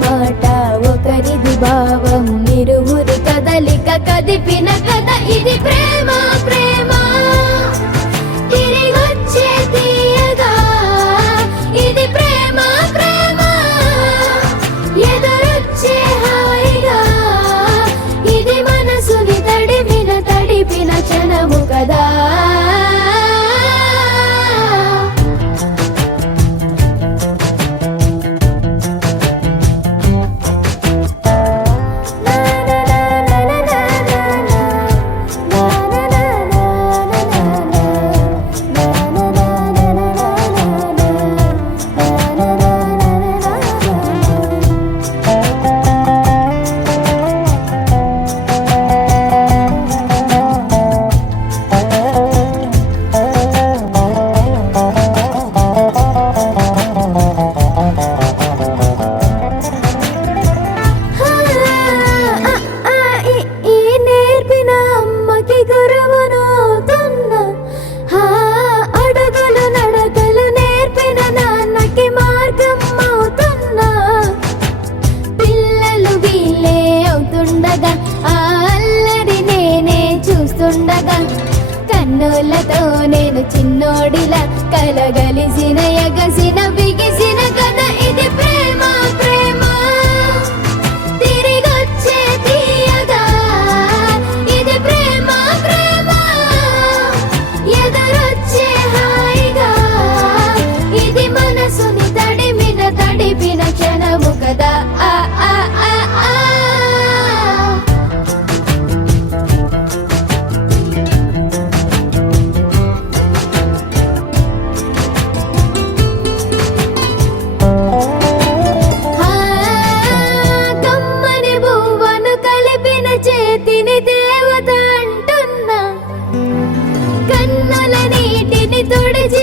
మాట ఒకరిది భావం ఇరువురి కదలిక కదిపిన కథ ఇది ప్రేమ ప్రేమ తిరిగొచ్చే తీయగా ఇది ప్రేమ ప్రేమ ఎదురొచ్చే హాయిగా ఇది మనసుని తడిపిన క్షణము కదా కన్నులతో నేను చిన్నోడిలా కలగలిసిన ఎగసిన బిగిసిన కథ ఇది ప్రేమ ప్రేమ తిరిగొచ్చే తీయగా ఇది ప్రేమ ప్రేమ ఎదురొచ్చే హాయిగా ఇది మనసుని తడిపిన క్షణము కదా ఆ ఆ ఆ ఆ చేతిని దేవత అంటున్నా కన్నుల నీటిని తుడిచి